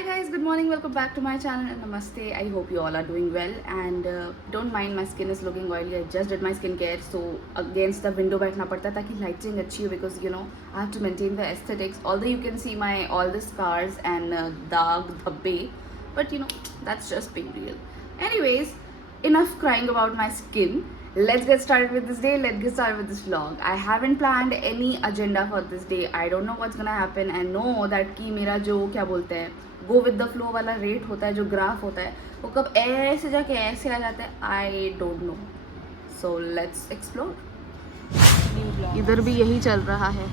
Hi guys, good morning. Welcome back to my channel and namaste. I hope you all are doing well and don't mind my skin is looking oily. I just did my skincare, so against the window बैठना पड़ता है ताकि lighting अच्छी हो because you know I have to maintain the aesthetics. Although you can see my all the scars and दाग धब्बे, but you know that's just being real. Anyways, enough crying about my skin. Let's get started with this day. Let's get started with this vlog. I haven't planned any agenda for this day. I don't know what's gonna happen. I know that कि मेरा जो क्या बोलते हैं go with the flow वाला रेट होता है जो ग्राफ होता है वो कब ऐसे जाके ऐसे आ जाता है I don't know. So let's explore. इधर भी यही चल रहा है.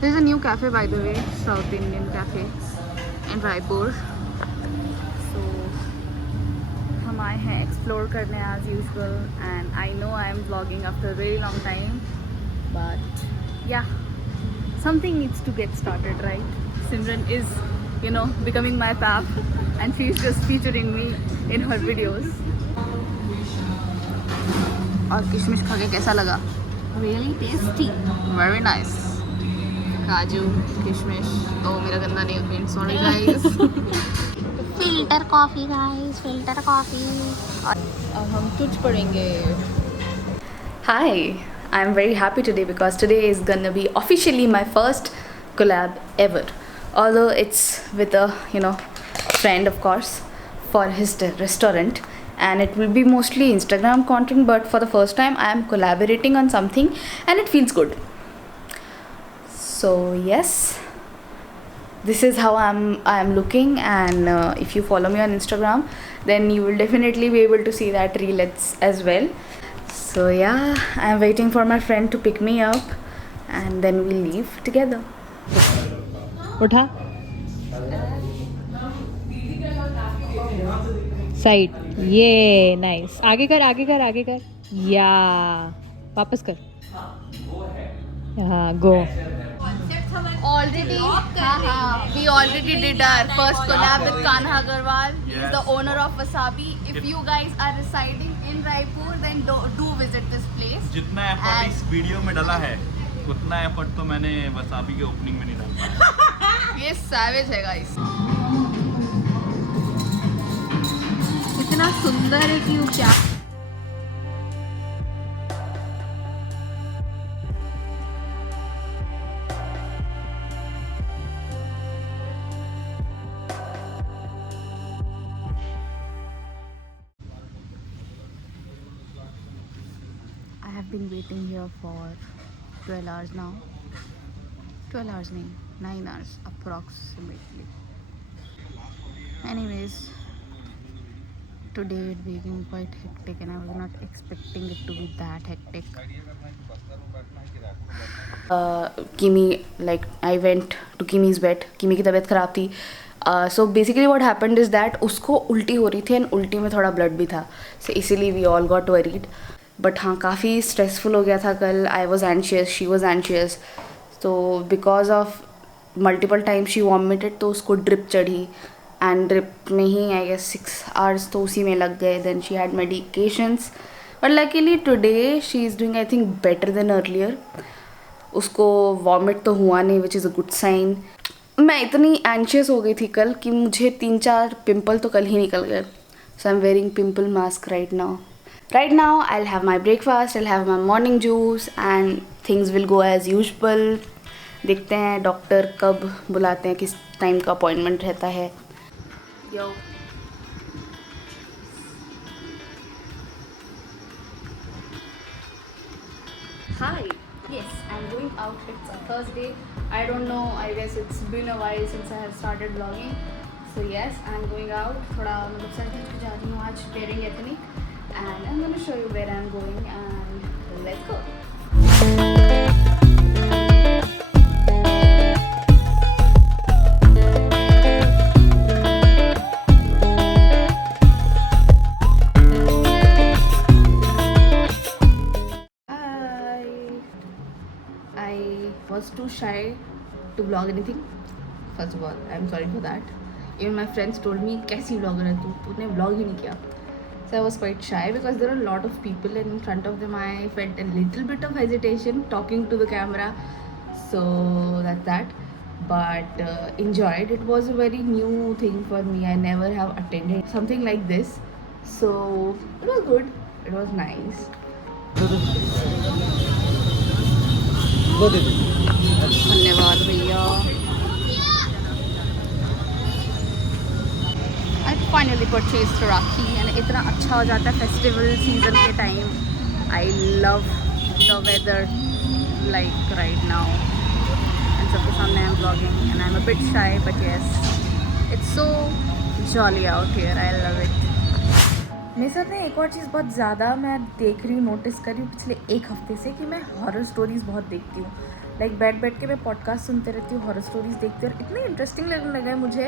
There is a new cafe by the way, South Indian cafe in Raipur. So हम आए हैं एक्सप्लोर करने as usual and I know I am vlogging after a very long time but yeah something needs to get started, right? Simran is you know becoming my pap and she's just featuring me in her videos. और किशमिश खा के कैसा लगा? Really tasty, very nice. काजू किशमिश तो मेरा गंदा नहीं होता, sorry guys. Filter coffee guys, filter coffee. अब हम तुझ पढ़ेंगे. Hi, I'm very happy today because today is gonna be officially my first collab ever. Although it's with a friend of course for his restaurant and it will be mostly Instagram content, but for the first time I am collaborating on something and it feels good. So yes, this is how I am looking and if you follow me on Instagram then you will definitely be able to see that reel as well. So yeah, I am waiting for my friend to pick me up and then we'll leave together. उठा साइड, ये नाइस. आगे कर आगे कर आगे कर, या वापस कर. हाँ गो. We already did our first collab with Kanha Agarwal. He is the owner of Wasabi. If you guys are residing in Raipur, then do visit this place. जितना एफर्ट इस वीडियो में डाला है उतना एफर्ट तो मैंने वसाबी के ओपनिंग में नहीं डाला. ये savage है guys. इतना सुंदर है कि क्या. I have been waiting here for 12 hours now. 12 hours nahi, 9 hours approximately. Anyways, today it became quite hectic and I was not expecting it to be that hectic. Kimi, like I went to Kimi's bed. Kimi की तबीयत ख़राब थी. So basically what happened is that उसको उल्टी हो रही थी and उल्टी में थोड़ा blood भी था. So इसीलिए we all got worried. But हाँ काफ़ी स्ट्रेसफुल हो गया था कल. I was anxious, she was anxious. तो because of multiple time she vomited तो उसको ड्रिप चढ़ी एंड ड्रिप में ही आई गेस 6 आवर्स तो उसी में लग गए. Then she had medications but luckily today she is doing I think better than earlier. उसको वॉमिट तो हुआ नहीं which is a good sign. मैं इतनी एंशियस हो गई थी कल कि मुझे 3-4 पिंपल तो कल ही निकल गए. So I am wearing pimple mask right now. Right now, I'll have my breakfast, I'll have my morning juice and things will go as usual. देखते हैं डॉक्टर कब बुलाते हैं, किस टाइम का अपॉइंटमेंट रहता है. Yo. Hi. Yes, I'm going out. It's a Thursday. I don't know. I guess it's been a while since I have started vlogging. So yes, I'm going out. थोड़ा मतलब सर के जा रही हूँ आज daring ethnic. And I'm going to show you where I'm going and let's go. Hi. I was too shy to vlog anything. First of all, I'm sorry for that. Even my friends told me कैसी vlogger है तूने vlog ही नहीं किया. So I was quite shy because there are a lot of people and in front of them I felt a little bit of hesitation talking to the camera. So that's that. but enjoyed. It was a very new thing for me. I never have attended something like this, so it was good. It was nice. धन्यवाद भैया. I finally purchased Rakhi and इतना अच्छा हो जाता है festival season के time. I love the weather like right now. And सबके सामने I'm vlogging and I'm a bit shy, but yes, it's so jolly out here. I love it. मेरे साथ ना एक और चीज़ बहुत ज़्यादा मैं देख रही हूँ, नोटिस कर रही हूँ पिछले एक हफ्ते से कि मैं हॉरर स्टोरीज़ बहुत देखती हूँ. लाइक बैठ के मैं पॉडकास्ट सुनते रहती हूँ, हॉरर स्टोरीज़ देखती हूँ और इतनी इंटरेस्टिंग लगने लगा है मुझे.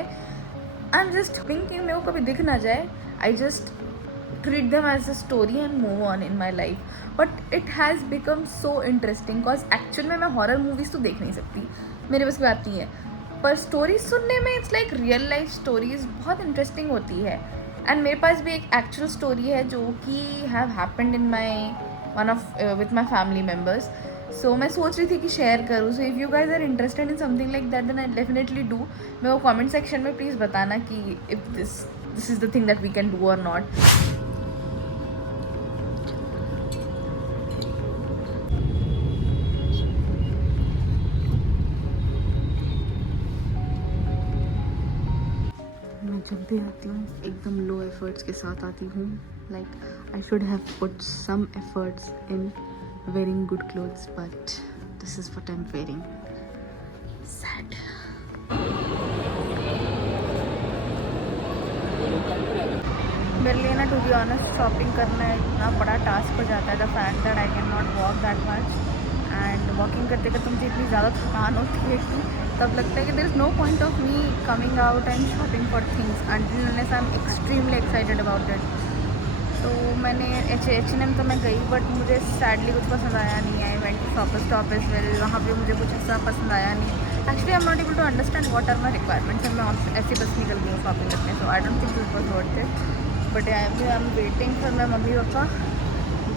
आई एम जस्ट थिंकिंग मेरे को कभी दिख ना जाए. I just treat them as a story and move on in my life. But it has become so interesting because actually में मैं horror movies तो देख नहीं सकती, मेरे बस की बात नहीं है. पर स्टोरीज सुनने में it's like real life stories बहुत इंटरेस्टिंग होती है. एंड मेरे पास भी एक एक्चुअल स्टोरी है जो कि have happened in my one of with my family members. So मैं सोच रही थी कि शेयर करूँ. So if you guys are interested in something like that then I definitely do. मैं वो कमेंट सेक्शन में प्लीज़ बताना कि if this is the thing that we can do और नॉट. मैं जब भी आती हूँ एकदम लो एफर्ट्स के साथ आती हूँ. Like I should have put some efforts in wearing good clothes, but this is what I'm wearing. Sad. मेरे लिए ना टू बी ऑनेस्ट शॉपिंग करना इतना बड़ा टास्क हो जाता है. The fact that I can not walk that much and walking करते करते मुझे इतनी ज़्यादा थकान होती है कि तब लगता है कि there is no point of me coming out and shopping for things until unless I am extremely excited about it. तो मैंने H&M तो मैं गई बट मुझे सैडली कुछ पसंद आया नहीं. I went to Shoppers Stop as well. वहाँ पे मुझे कुछ ऐसा पसंद आया नहीं. Actually I am not able to understand what are my requirements. मैं ऐसी बस निकल गई हूँ शॉपिंग करने. So I don't think this was worth it. But I am waiting for my mummy papa.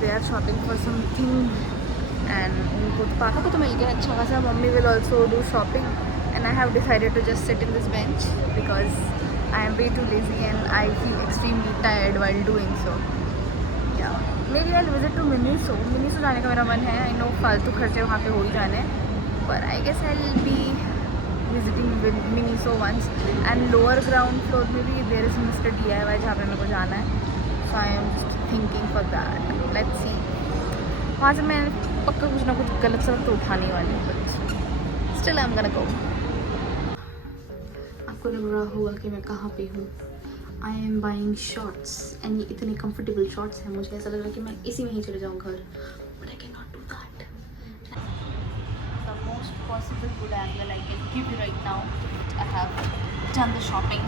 They are shopping for something and उनको papa को तो मिल गया अच्छा खासा. Mummy will also do shopping and I have decided to just sit in this bench because I am way too lazy and I feel extremely tired while doing so. मेरी I visit to Miniso. Miniso जाने का मेरा मन है. I know फालतू खर्चे वहाँ पे हो ही जाने, पर I guess I will be visiting Miniso once. And lower ground floor में भी देयर इज मिस्टर DIY जहाँ पे मेरे को जाना है. So I am just thinking for that. Let's see. वहाँ से मैं पक्का कुछ ना कुछ गलत सबक तो उठाने वाली हूँ, but still I am gonna go. आपको लग रहा होगा कि मैं कहाँ पे हूँ. I am buying shorts and ये इतने कंफर्टेबल शॉर्ट्स हैं. मुझे ऐसा लग रहा है कि मैं इसी में ही चले जाऊँ घर, but I can not do that. The most possible good angle I can give you right now. I have done the shopping.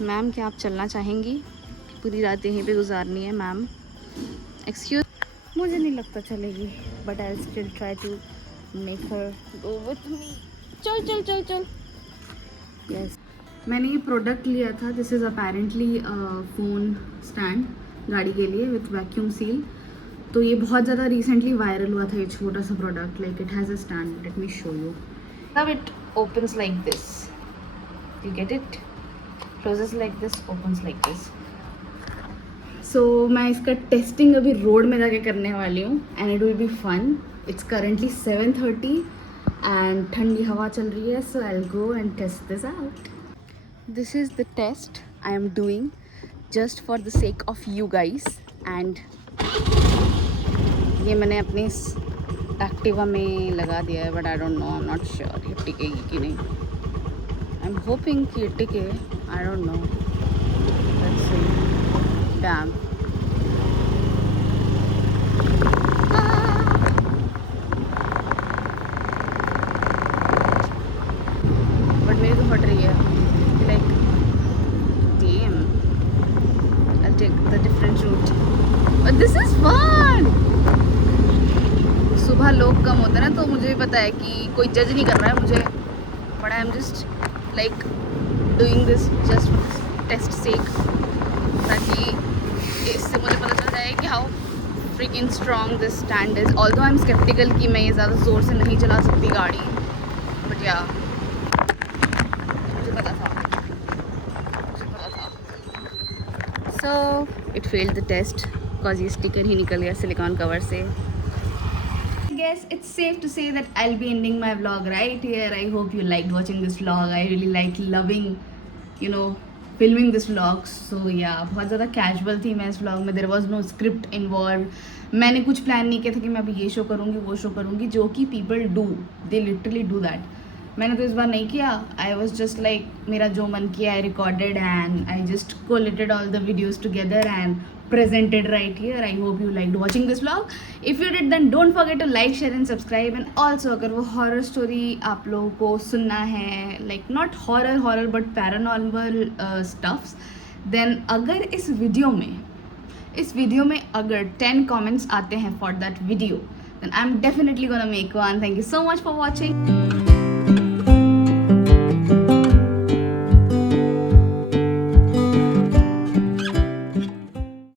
Ma'am क्या आप चलना चाहेंगी? पूरी रात यहीं पे गुजारनी है मैम. एक्सक्यूज. मुझे नहीं लगता चलेगी, but I still try to make her go with me. चल चल चल चल. यस, मैंने ये प्रोडक्ट लिया था. This is apparently phone stand गाड़ी के लिए विथ वैक्यूम सील. तो ये बहुत ज़्यादा रिसेंटली वायरल हुआ था ये छोटा सा product. Like it has a stand. Let me show you. Now it opens like this. You get it. Closes like this, opens like this. So मैं इसका टेस्टिंग अभी रोड में जाके करने वाली हूँ and it will be fun. It's currently 7:30 and ठंडी हवा चल रही है. So I will go and test this out. This is the test I am doing just for the sake of you guys and ये मैंने अपनी एक्टिवा में लगा दिया है, but I don't know, I am not sure ये टिकेगी कि नहीं. आई एम होपिंग कि टिके, I don't know. Let's see. Damn. But मेरी तो फट रही है. Like damn, I take the different route. But this is fun. सुबह लोग कम होते हैं ना, तो मुझे भी पता है कि कोई जज नहीं कर रहा है मुझे, but I am just like doing this just test sake, ताकि इससे मुझे पता चल जाए कि how freaking strong this stand is. Although I am skeptical कि मैं ये ज़्यादा ज़ोर से नहीं चला सकती गाड़ी, बट या मुझे पता था. So it failed the test because ये स्टिकर ही निकल गया सिलिकॉन कवर से. Guess it's safe to say that I'll be ending my vlog right here. I hope you liked watching this vlog. I really like loving, you know, filming this vlog. So yeah, बहुत ज़्यादा casual थी मैं इस vlog में. There was no script involved. मैंने कुछ प्लान नहीं किया था कि मैं अभी ये शो करूँगी वो शो करूँगी, जो कि people do. They literally do that. मैंने तो इस बार नहीं किया. I was just like, मेरा जो मन किया I recorded and I just collated all the videos together and presented right here. I hope you liked watching this vlog. If you did, then don't forget to like, share and subscribe. And also अगर वो horror story आप लोगों को सुनना है, like not horror but paranormal stuffs, then अगर इस वीडियो में अगर 10 comments आते हैं for that video, then I'm definitely gonna make one. Thank you so much for watching.